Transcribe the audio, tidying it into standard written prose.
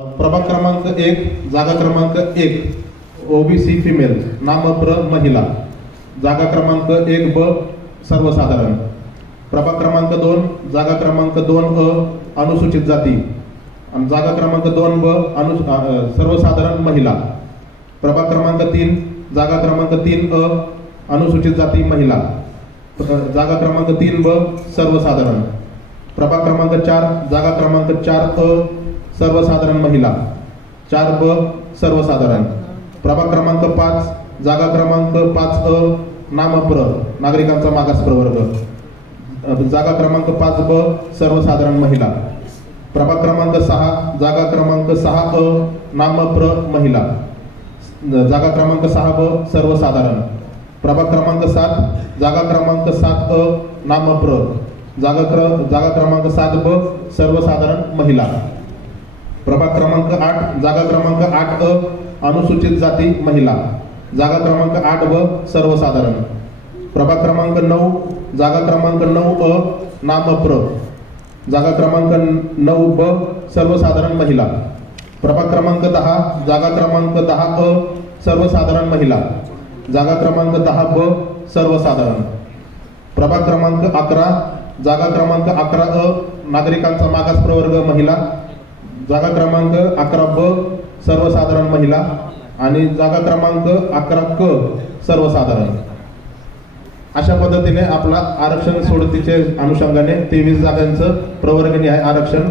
प्रभाग क्रमांक 1 जागा क्रमांक 1 ओबीसी फिमेल नामप्र महिला, जागा क्रमांक 1 ब सर्वसाधारण, प्रभाग क्रमांक 2 जागा क्रमांक 2 अ अनुसूचित जाती आणि जागा क्रमांक 2 ब सर्वसाधारण महिला, प्रभाग क्रमांक 3 जागा क्रमांक 3 अ अनुसूचित जाती महिला, जागा क्रमांक 3 ब सर्वसाधारण, प्रभाग क्रमांक 4 जागा क्रमांक 4 अ सर्वसाधारण महिला, 4 ब सर्वसाधारण, प्रभाग क्रमांक 5 जागा क्रमांक 5 अ नामप्र नागरिकांचा मागास प्रवर्ग, जागा क्रमांक 5 ब सर्वसाधारण महिला, प्रभाग क्रमांक 6 जागा क्रमांक 6 अ नामप्र महिला, जागा क्रमांक 6 ब सर्वसाधारण, प्रभाग क्रमांक 7 जागा क्रमांक 7 अ नामप्र जागा क्रमांक 7 ब सर्वसाधारण महिला, प्रभाग क्रमांक 8 जागा क्रमांक 8 अ अनुसूचित जाती महिला, जागा क्रमांक 8 ब सर्वसाधारण, प्रभाग क्रमांक 9 जागा क्रमांक 9 अ नामप्र जागा क्रमांक 9 ब सर्वसाधारण महिला, प्रभाग क्रमांक 10 जागा क्रमांक 10 अ सर्वसाधारण महिला, जागा क्रमांक 10 ब सर्वसाधारण, प्रभाग क्रमांक 11 जागा क्रमांक 11 अ नागरिकांचा मागास प्रवर्ग महिला, जागा क्रमांक 11 ब सर्वसाधारण महिला आणि जागा क्रमांक 11 क सर्वसाधारण. अशा पद्धतीने आपला आरक्षण सोडतीच्या अनुषंगाने 23 जागांचं प्रवर्गनिहाय आरक्षण